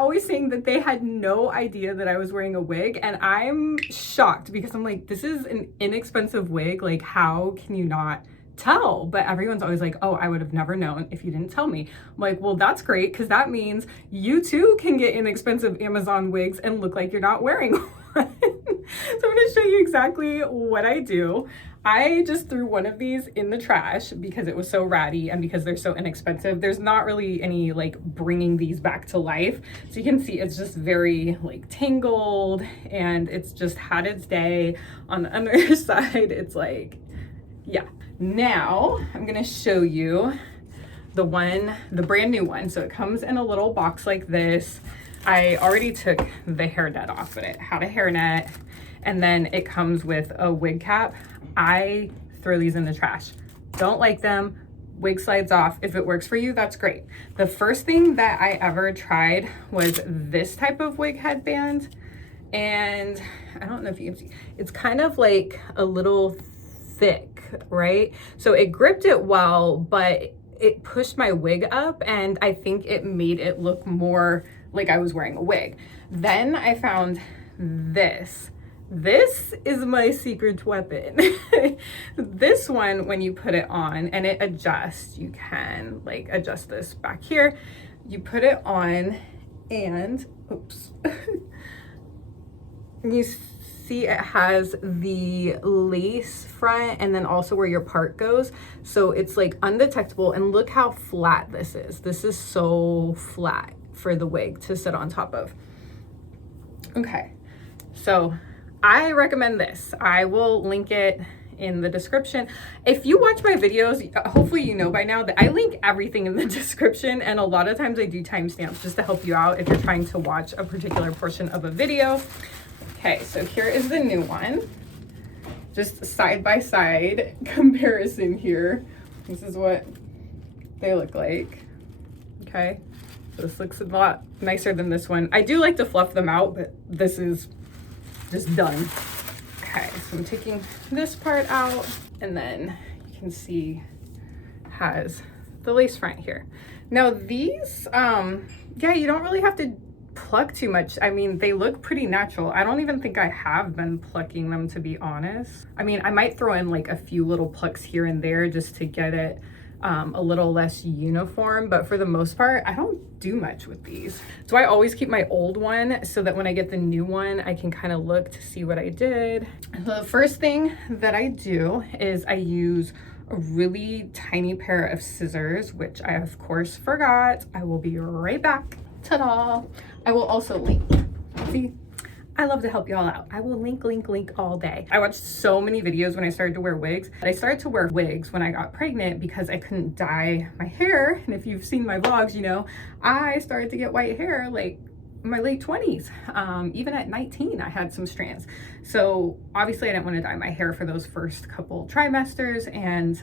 always saying that they had no idea that I was wearing a wig, and I'm shocked because I'm like, this is an inexpensive wig. Like, how can you not tell? But everyone's always like, oh, I would have never known if you didn't tell me. I'm like, well, that's great, because that means you too can get inexpensive Amazon wigs and look like you're not wearing one. So I'm going to show you exactly what I do. I just threw one of these in the trash because it was so ratty and because they're so inexpensive. There's not really any like bringing these back to life. So you can see it's just very like tangled, and it's just had its day. On the other side, it's like, yeah. Now I'm gonna show you the brand new one. So it comes in a little box like this. I already took the hairnet off, but it had a hairnet, and then it comes with a wig cap. I throw these in the trash. Don't like them. Wig slides off. If it works for you, that's great. The first thing that I ever tried was this type of wig headband, and I don't know if you can see, it's kind of like a little thick, right? So it gripped it well, but it pushed my wig up, and I think it made it look more like I was wearing a wig. Then I found this. This is my secret weapon. This one, when you put it on and it adjusts, you can like adjust this back here. You put it on and, oops. You see it has the lace front and then also where your part goes. So it's like undetectable, and look how flat this is. This is so flat for the wig to sit on top of. Okay, so I recommend this. I will link it in the description. If you watch my videos, hopefully you know by now that I link everything in the description, and a lot of times I do timestamps just to help you out if you're trying to watch a particular portion of a video. Okay, so here is the new one. Just side by side comparison here. This is what they look like. Okay, this looks a lot nicer than this one. I do like to fluff them out, but this is just done. Okay, so I'm taking this part out, and then you can see has the lace front here. Now these, yeah, you don't really have to pluck too much. I mean, they look pretty natural. I don't even think I have been plucking them, to be honest. I mean, I might throw in like a few little plucks here and there just to get it a little less uniform, but for the most part, I don't do much with these. So I always keep my old one so that when I get the new one, I can kind of look to see what I did. So the first thing that I do is I use a really tiny pair of scissors, which I of course forgot. I will be right back. Ta-da! I will also link. See? I love to help y'all out. I will link all day. I watched so many videos when I started to wear wigs. I started to wear wigs when I got pregnant because I couldn't dye my hair. And if you've seen my vlogs, you know, I started to get white hair like my late 20s. Even at 19, I had some strands. So obviously I didn't want to dye my hair for those first couple trimesters, and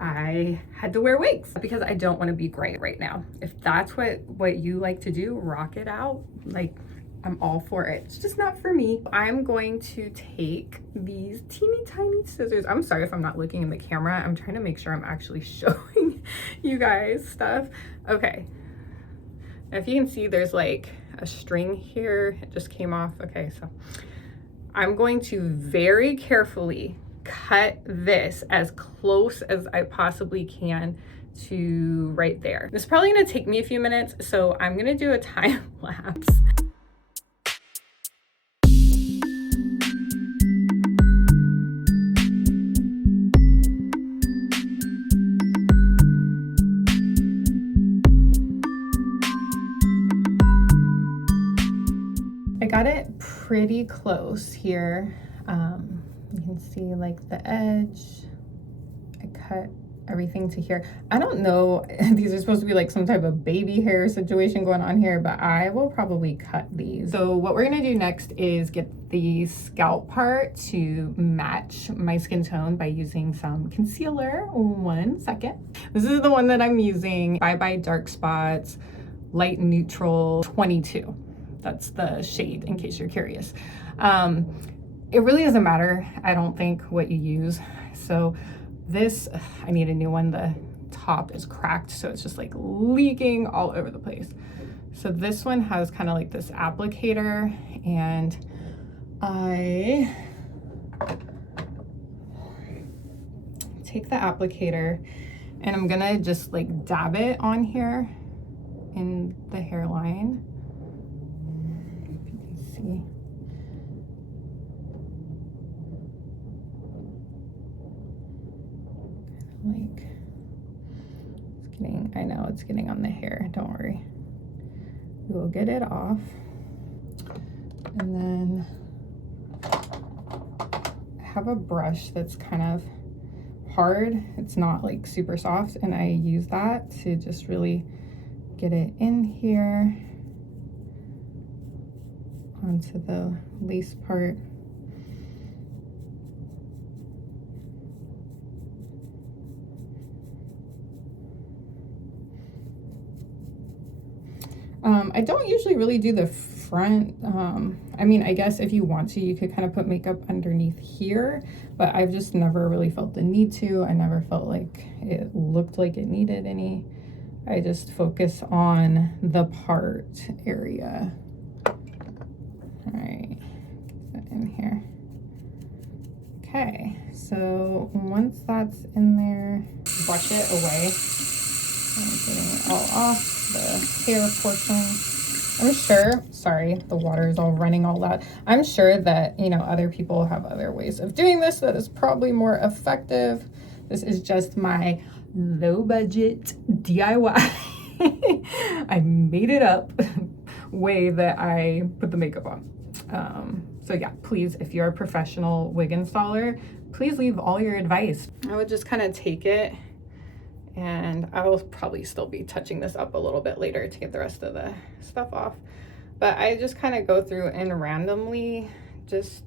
I had to wear wigs because I don't want to be gray right now. If that's what you like to do, rock it out. Like, I'm all for it. It's just not for me. I'm going to take these teeny tiny scissors. I'm sorry if I'm not looking in the camera. I'm trying to make sure I'm actually showing you guys stuff. Okay. Now, if you can see, there's like a string here. It just came off. Okay, so I'm going to very carefully cut this as close as I possibly can to right there. This is probably gonna take me a few minutes, so I'm gonna do a time lapse. I got it pretty close here. You can see like the edge. I cut everything to here. I don't know, these are supposed to be like some type of baby hair situation going on here, but I will probably cut these. So what we're gonna do next is get the scalp part to match my skin tone by using some concealer. 1 second. This is the one that I'm using, Bye Bye Dark Spots Light Neutral 22. That's the shade, in case you're curious. It really doesn't matter, I don't think, what you use. So this, I need a new one. The top is cracked, so it's just like leaking all over the place. So this one has kind of like this applicator, and I take the applicator and I'm gonna just like dab it on here in the hairline. If you can see. Like, it's getting, I know it's getting on the hair, don't worry. We will get it off. And then I have a brush that's kind of hard. It's not like super soft, and I use that to just really get it in here onto the lace part. I don't usually really do the front. I mean, I guess if you want to, you could kind of put makeup underneath here, but I've just never really felt the need to. I never felt like it looked like it needed any. I just focus on the part area. All right, get that in here. Okay, so once that's in there, brush it away. I'm getting it all off the hair portion. I'm sure, sorry, the water is all running all loud. I'm sure that, you know, other people have other ways of doing this that is probably more effective. This is just my low budget DIY. I made it up way that I put the makeup on. So yeah, please, if you're a professional wig installer, please leave all your advice. I would just kind of take it, and I will probably still be touching this up a little bit later to get the rest of the stuff off. But I just kind of go through and randomly just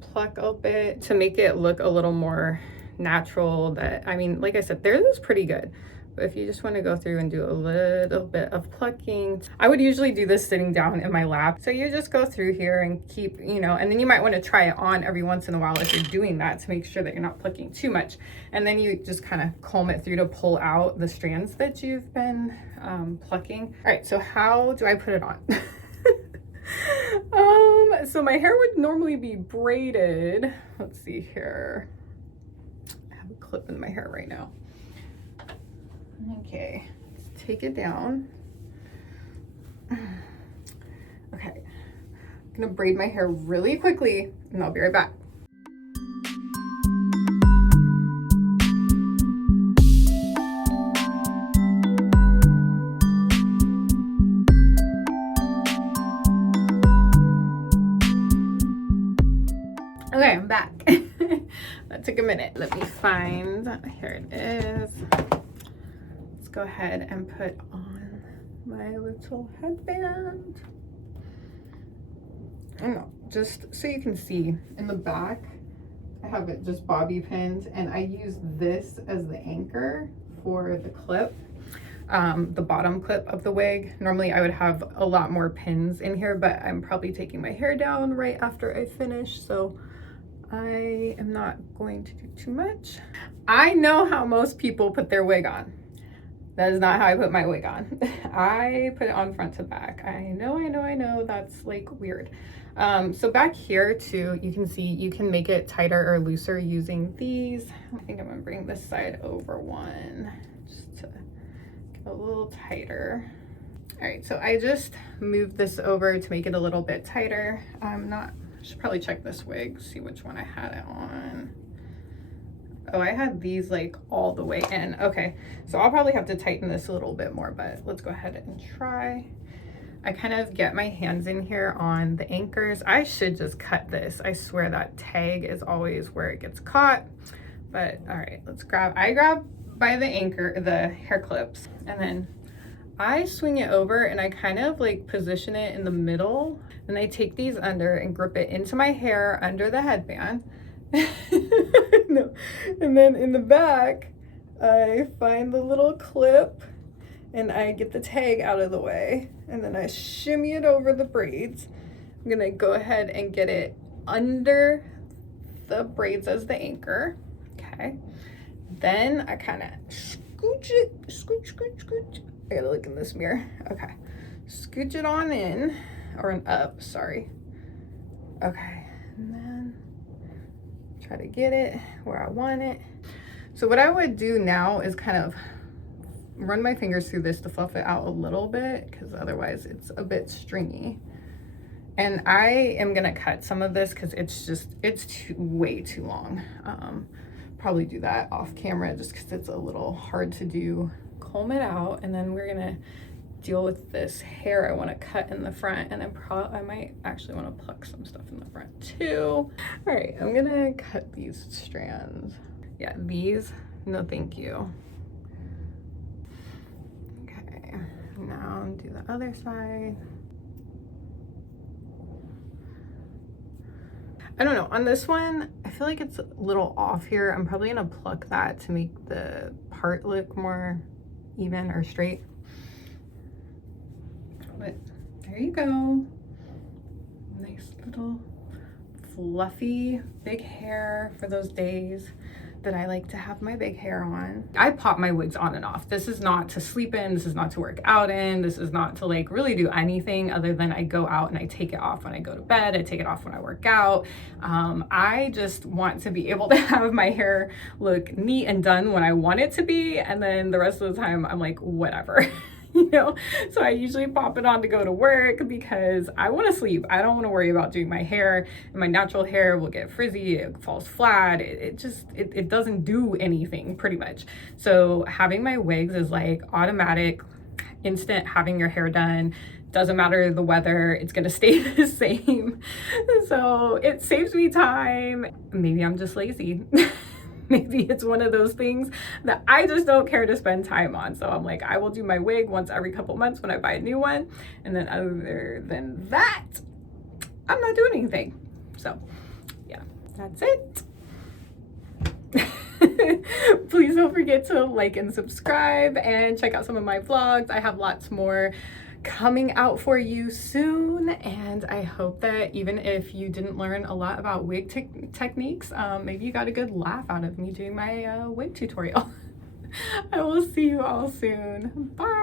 pluck a bit to make it look a little more natural. That, I mean, like I said, theirs is pretty good. But if you just want to go through and do a little bit of plucking, I would usually do this sitting down in my lap. So you just go through here and keep, you know, and then you might want to try it on every once in a while if you're doing that to make sure that you're not plucking too much. And then you just kind of comb it through to pull out the strands that you've been plucking. All right, so how do I put it on? So my hair would normally be braided. Let's see here. I have a clip in my hair right now. Okay, let's take it down. Okay, I'm gonna braid my hair really quickly and I'll be right back. Okay, I'm back. That took a minute. Let me find, here it is. Go ahead and put on my little headband. I don't know, just so you can see in the back, I have it just bobby pinned, and I use this as the anchor for the clip, the bottom clip of the wig. Normally I would have a lot more pins in here, but I'm probably taking my hair down right after I finish, so I am not going to do too much. I know how most people put their wig on. That is not how I put my wig on. I put it on front to back. I know, that's like weird. So back here too, you can see you can make it tighter or looser using these. I think I'm gonna bring this side over one just to get a little tighter. All right, so I just moved this over to make it a little bit tighter. I should probably check this wig, see which one I had it on. Oh, I had these like all the way in. Okay, so I'll probably have to tighten this a little bit more, but let's go ahead and try. I kind of get my hands in here on the anchors. I should just cut this. I swear that tag is always where it gets caught. But all right, I grab by the anchor, the hair clips, and then I swing it over and I kind of like position it in the middle. And I take these under and grip it into my hair under the headband. No. And then in the back, I find the little clip and I get the tag out of the way, and then I shimmy it over the braids. I'm gonna go ahead and get it under the braids as the anchor. Okay. Then I kind of scooch it, scooch. I gotta look in this mirror. Okay. scooch it on in, or an up, sorry. Okay, and then try to get it where I want it. So what I would do now is kind of run my fingers through this to fluff it out a little bit, because otherwise it's a bit stringy. And I am gonna cut some of this because it's way too long. Probably do that off camera just because it's a little hard to do. Comb it out, and then we're gonna deal with this hair I want to cut in the front, and then I might actually want to pluck some stuff in the front too. All right, I'm gonna cut these strands. Yeah, these, no thank you. Okay, now do the other side. I don't know, on this one, I feel like it's a little off here. I'm probably gonna pluck that to make the part look more even or straight. But there you go. Nice little fluffy big hair for those days that I like to have my big hair on. I pop my wigs on and off. This is not to sleep in, this is not to work out in, this is not to like really do anything other than I go out and I take it off when I go to bed, I take it off when I work out. I just want to be able to have my hair look neat and done when I want it to be, and then the rest of the time I'm like, whatever. You know, so I usually pop it on to go to work because I want to sleep. I don't want to worry about doing my hair, and my natural hair will get frizzy, it falls flat, it doesn't do anything pretty much. So having my wigs is like automatic, instant having your hair done. Doesn't matter the weather, it's gonna stay the same. So it saves me time. Maybe I'm just lazy. Maybe it's one of those things that I just don't care to spend time on. So I'm like, I will do my wig once every couple months when I buy a new one. And then other than that, I'm not doing anything. So yeah, that's it. Please don't forget to like and subscribe and check out some of my vlogs. I have lots more coming out for you soon, and I hope that even if you didn't learn a lot about wig techniques, maybe you got a good laugh out of me doing my wig tutorial. I will see you all soon. Bye.